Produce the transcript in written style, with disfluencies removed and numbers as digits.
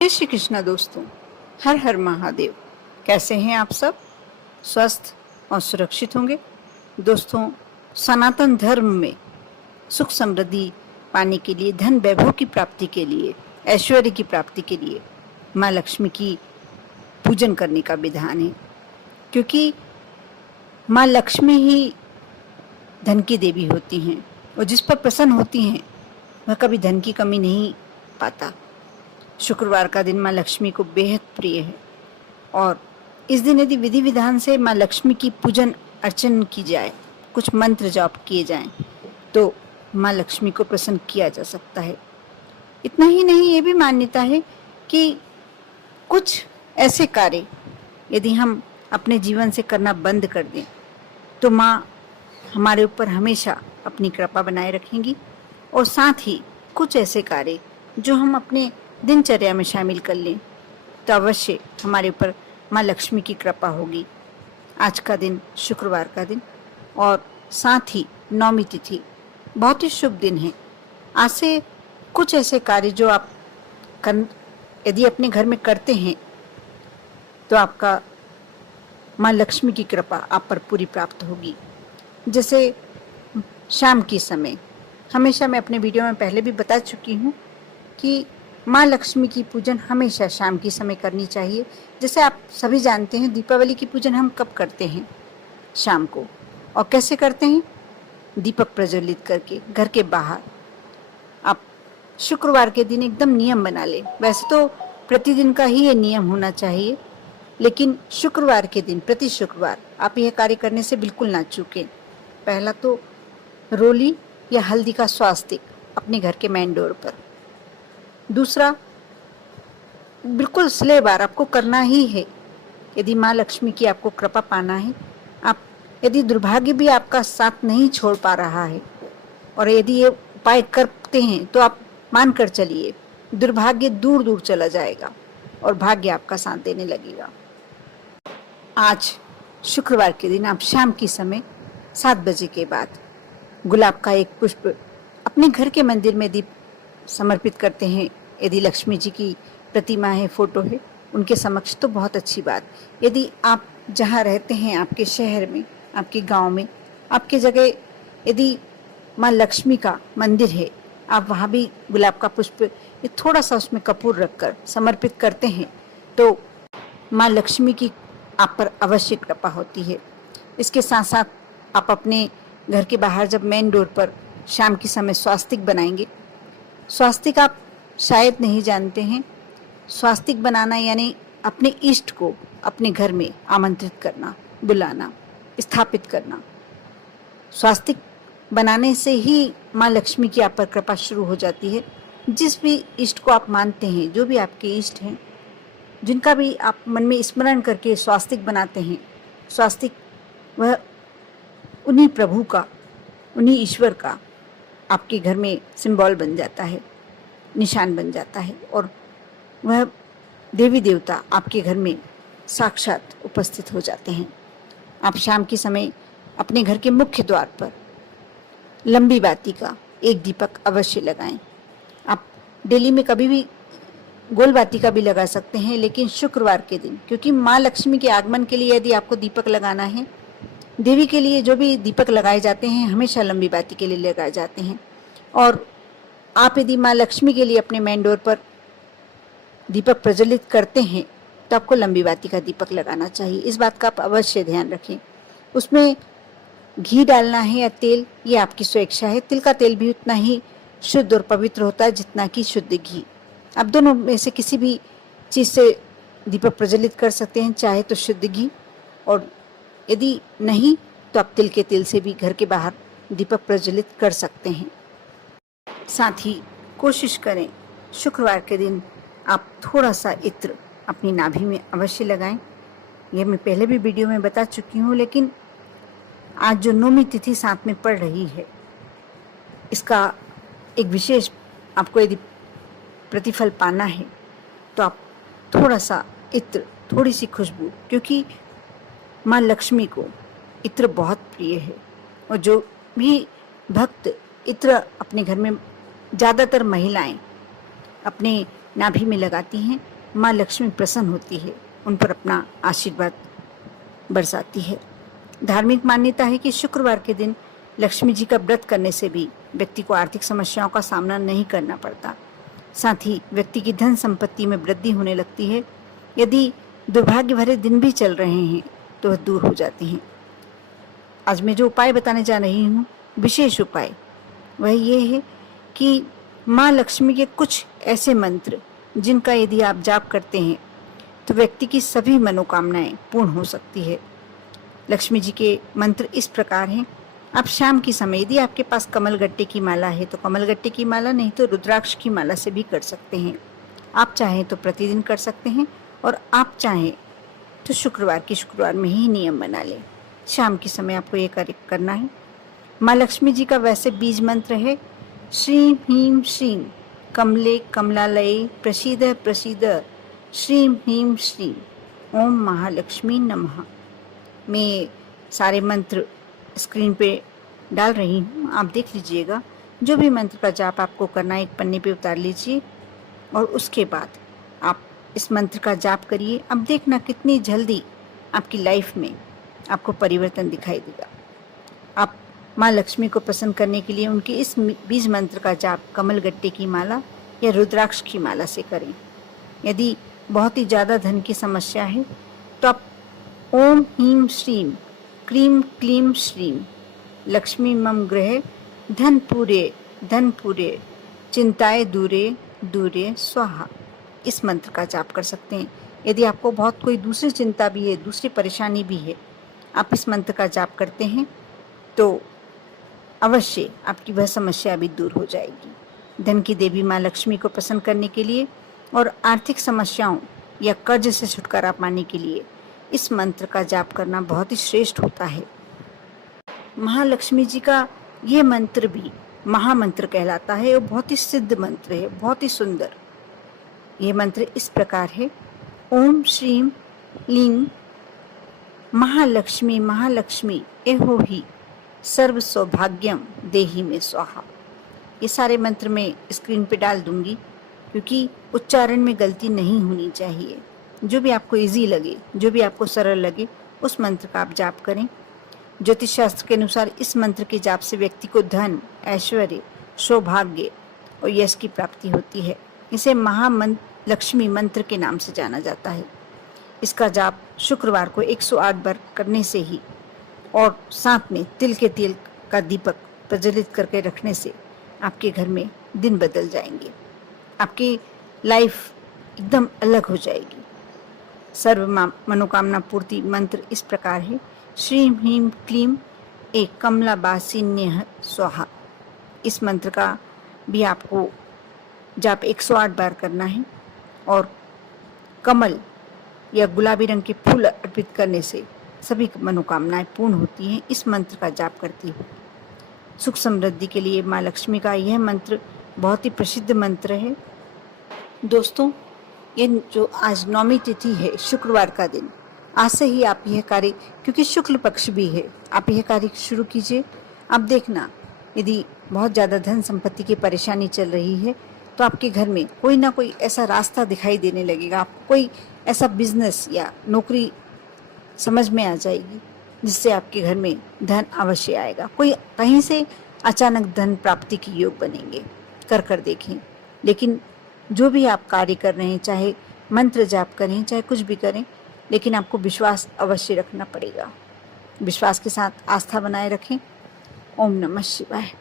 जय श्री कृष्णा दोस्तों। हर हर महादेव। कैसे हैं आप सब? स्वस्थ और सुरक्षित होंगे। दोस्तों, सनातन धर्म में सुख समृद्धि पाने के लिए, धन वैभव की प्राप्ति के लिए, ऐश्वर्य की प्राप्ति के लिए माँ लक्ष्मी की पूजन करने का विधान है, क्योंकि माँ लक्ष्मी ही धन की देवी होती हैं और जिस पर प्रसन्न होती हैं वह कभी धन की कमी नहीं पाता। शुक्रवार का दिन माँ लक्ष्मी को बेहद प्रिय है और इस दिन यदि विधि विधान से माँ लक्ष्मी की पूजन अर्चन की जाए, कुछ मंत्र जाप किए जाएं, तो माँ लक्ष्मी को प्रसन्न किया जा सकता है। इतना ही नहीं, ये भी मान्यता है कि कुछ ऐसे कार्य यदि हम अपने जीवन से करना बंद कर दें तो माँ हमारे ऊपर हमेशा अपनी कृपा बनाए रखेंगी, और साथ ही कुछ ऐसे कार्य जो हम अपने दिनचर्या में शामिल कर लें तो अवश्य हमारे ऊपर माँ लक्ष्मी की कृपा होगी। आज का दिन शुक्रवार का दिन और साथ ही नौमी तिथि बहुत ही शुभ दिन है। आज से कुछ ऐसे कार्य जो आप यदि अपने घर में करते हैं तो आपका माँ लक्ष्मी की कृपा आप पर पूरी प्राप्त होगी। जैसे शाम के समय, हमेशा मैं अपने वीडियो में पहले भी बता चुकी हूँ कि माँ लक्ष्मी की पूजन हमेशा शाम के समय करनी चाहिए। जैसे आप सभी जानते हैं, दीपावली की पूजन हम कब करते हैं? शाम को। और कैसे करते हैं? दीपक प्रज्वलित करके घर के बाहर। आप शुक्रवार के दिन एकदम नियम बना लें। वैसे तो प्रतिदिन का ही ये नियम होना चाहिए, लेकिन शुक्रवार के दिन, प्रति शुक्रवार आप यह कार्य करने से बिल्कुल ना चूकें। पहला तो रोली या हल्दी का स्वास्तिक अपने घर के मेन डोर पर। दूसरा, बिल्कुल स्ले बार आपको करना ही है। यदि माँ लक्ष्मी की आपको कृपा पाना है, आप यदि दुर्भाग्य भी आपका साथ नहीं छोड़ पा रहा है और यदि ये उपाय करते हैं तो आप मान कर चलिए, दुर्भाग्य दूर दूर चला जाएगा और भाग्य आपका साथ देने लगेगा। आज शुक्रवार के दिन आप शाम के समय 7 बजे के बाद गुलाब का एक पुष्प अपने घर के मंदिर में दीप समर्पित करते हैं। यदि लक्ष्मी जी की प्रतिमा है, फोटो है, उनके समक्ष तो बहुत अच्छी बात। यदि आप जहाँ रहते हैं, आपके शहर में, आपके गांव में, आपके जगह यदि माँ लक्ष्मी का मंदिर है, आप वहाँ भी गुलाब का पुष्प थोड़ा सा उसमें कपूर रखकर समर्पित करते हैं तो माँ लक्ष्मी की आप पर अवश्य कृपा होती है। इसके साथ साथ आप अपने घर के बाहर जब मेन डोर पर शाम के समय स्वास्तिक बनाएंगे। स्वास्तिक आप शायद नहीं जानते हैं, स्वास्तिक बनाना यानी अपने इष्ट को अपने घर में आमंत्रित करना, बुलाना, स्थापित करना। स्वास्तिक बनाने से ही माँ लक्ष्मी की आप पर कृपा शुरू हो जाती है। जिस भी इष्ट को आप मानते हैं, जो भी आपके इष्ट हैं, जिनका भी आप मन में स्मरण करके स्वास्तिक बनाते हैं, स्वास्तिक वह उन्हीं प्रभु का, उन्हीं ईश्वर का आपके घर में सिंबल बन जाता है, निशान बन जाता है, और वह देवी देवता आपके घर में साक्षात उपस्थित हो जाते हैं। आप शाम के समय अपने घर के मुख्य द्वार पर लंबी बाती का एक दीपक अवश्य लगाएं। आप डेली में कभी भी गोल बाती का भी लगा सकते हैं, लेकिन शुक्रवार के दिन, क्योंकि माँ लक्ष्मी के आगमन के लिए यदि आपको दीपक लगाना है, देवी के लिए जो भी दीपक लगाए जाते हैं हमेशा लंबी बाती के लिए लगाए जाते हैं। और आप यदि माँ लक्ष्मी के लिए अपने मेन डोर पर दीपक प्रज्वलित करते हैं तो आपको लंबी बाती का दीपक लगाना चाहिए। इस बात का आप अवश्य ध्यान रखें। उसमें घी डालना है या तेल, ये आपकी स्वेच्छा है। तिल का तेल भी उतना ही शुद्ध और पवित्र होता है जितना कि शुद्ध घी। आप दोनों में से किसी भी चीज़ से दीपक प्रज्वलित कर सकते हैं, चाहे तो शुद्ध घी, और यदि नहीं तो आप तिल के तेल से भी घर के बाहर दीपक प्रज्वलित कर सकते हैं। साथ ही कोशिश करें शुक्रवार के दिन आप थोड़ा सा इत्र अपनी नाभि में अवश्य लगाएं। यह मैं पहले भी वीडियो में बता चुकी हूँ, लेकिन आज जो नौमी तिथि साथ में पड़ रही है, इसका एक विशेष आपको यदि प्रतिफल पाना है तो आप थोड़ा सा इत्र, थोड़ी सी खुशबू, क्योंकि माँ लक्ष्मी को इत्र बहुत प्रिय है और जो भी भक्त इत्र अपने घर में, ज़्यादातर महिलाएं अपने नाभि में लगाती हैं, माँ लक्ष्मी प्रसन्न होती है, उन पर अपना आशीर्वाद बरसाती है। धार्मिक मान्यता है कि शुक्रवार के दिन लक्ष्मी जी का व्रत करने से भी व्यक्ति को आर्थिक समस्याओं का सामना नहीं करना पड़ता। साथ ही व्यक्ति की धन संपत्ति में वृद्धि होने लगती है। यदि दुर्भाग्य भरे दिन भी चल रहे हैं तो वह दूर हो जाते हैं। आज मैं जो उपाय बताने जा रही हूँ, विशेष उपाय, वह ये है कि माँ लक्ष्मी के कुछ ऐसे मंत्र जिनका यदि आप जाप करते हैं तो व्यक्ति की सभी मनोकामनाएं पूर्ण हो सकती है। लक्ष्मी जी के मंत्र इस प्रकार हैं। आप शाम के समय यदि आपके पास कमलगट्टे की माला है तो कमलगट्टे की माला, नहीं तो रुद्राक्ष की माला से भी कर सकते हैं। आप चाहें तो प्रतिदिन कर सकते हैं और आप चाहें तो शुक्रवार में ही नियम बना लें। शाम के समय आपको ये कार्य करना है। माँ लक्ष्मी जी का वैसे बीज मंत्र है श्रीं ह्रीं श्रीं कमले कमलालये प्रसीद प्रसीद श्रीं ह्रीं श्रीं ओम महालक्ष्मी नमः। मैं सारे मंत्र स्क्रीन पे डाल रही हूँ, आप देख लीजिएगा। जो भी मंत्र का जाप आपको करना है एक पन्ने पे उतार लीजिए और उसके बाद आप इस मंत्र का जाप करिए। अब देखना कितनी जल्दी आपकी लाइफ में आपको परिवर्तन दिखाई देगा। आप माँ लक्ष्मी को प्रसन्न करने के लिए उनके इस बीज मंत्र का जाप कमलगट्टे की माला या रुद्राक्ष की माला से करें। यदि बहुत ही ज़्यादा धन की समस्या है तो आप ओम ह्रीं श्रीं क्लीं क्लीं श्रीं लक्ष्मी मम गृहे धन पूरे चिंताएं दूरे दूरे स्वाहा, इस मंत्र का जाप कर सकते हैं। यदि आपको बहुत कोई दूसरी चिंता भी है, दूसरी परेशानी भी है, आप इस मंत्र का जाप करते हैं तो अवश्य आपकी वह समस्या भी दूर हो जाएगी। धन की देवी माँ लक्ष्मी को प्रसन्न करने के लिए और आर्थिक समस्याओं या कर्ज से छुटकारा पाने के लिए इस मंत्र का जाप करना बहुत ही श्रेष्ठ होता है। महालक्ष्मी जी का ये मंत्र भी महामंत्र कहलाता है और बहुत ही सिद्ध मंत्र है, बहुत ही सुंदर। ये मंत्र इस प्रकार है ओम श्रीं लीं महालक्ष्मी महालक्ष्मी एहो ही सर्व सौभाग्यम देहि में स्वाहा। ये सारे मंत्र मैं स्क्रीन पे डाल दूंगी क्योंकि उच्चारण में गलती नहीं होनी चाहिए। जो भी आपको इजी लगे, जो भी आपको सरल लगे, उस मंत्र का आप जाप करें। ज्योतिष शास्त्र के अनुसार इस मंत्र के जाप से व्यक्ति को धन, ऐश्वर्य, सौभाग्य और यश की प्राप्ति होती है। इसे महालक्ष्मी मंत्र के नाम से जाना जाता है। इसका जाप शुक्रवार को 108 बार करने से ही और साथ में तिल के तेल का दीपक प्रज्वलित करके रखने से आपके घर में दिन बदल जाएंगे। आपकी लाइफ एकदम अलग हो जाएगी। सर्व मनोकामना पूर्ति मंत्र इस प्रकार है श्रीं ह्रीं क्लीं एक कमलाबासिन्यः स्वाहा। इस मंत्र का भी आपको जाप 108 बार करना है और कमल या गुलाबी रंग के फूल अर्पित करने से सभी मनोकामनाएं पूर्ण होती हैं। इस मंत्र का जाप करती हूँ। सुख समृद्धि के लिए माँ लक्ष्मी का यह मंत्र बहुत ही प्रसिद्ध मंत्र है। दोस्तों, ये जो आज नौमी तिथि है, शुक्रवार का दिन, आज से ही आप यह कार्य, क्योंकि शुक्ल पक्ष भी है, आप यह कार्य शुरू कीजिए। अब देखना, यदि बहुत ज़्यादा धन संपत्ति की परेशानी चल रही है तो आपके घर में कोई ना कोई ऐसा रास्ता दिखाई देने लगेगा। आपको कोई ऐसा बिजनेस या नौकरी समझ में आ जाएगी जिससे आपके घर में धन अवश्य आएगा। कोई कहीं से अचानक धन प्राप्ति के योग बनेंगे। कर देखें। लेकिन जो भी आप कार्य कर रहे हैं, चाहे मंत्र जाप करें, चाहे कुछ भी करें, लेकिन आपको विश्वास अवश्य रखना पड़ेगा। विश्वास के साथ आस्था बनाए रखें। ओम नमः शिवाय।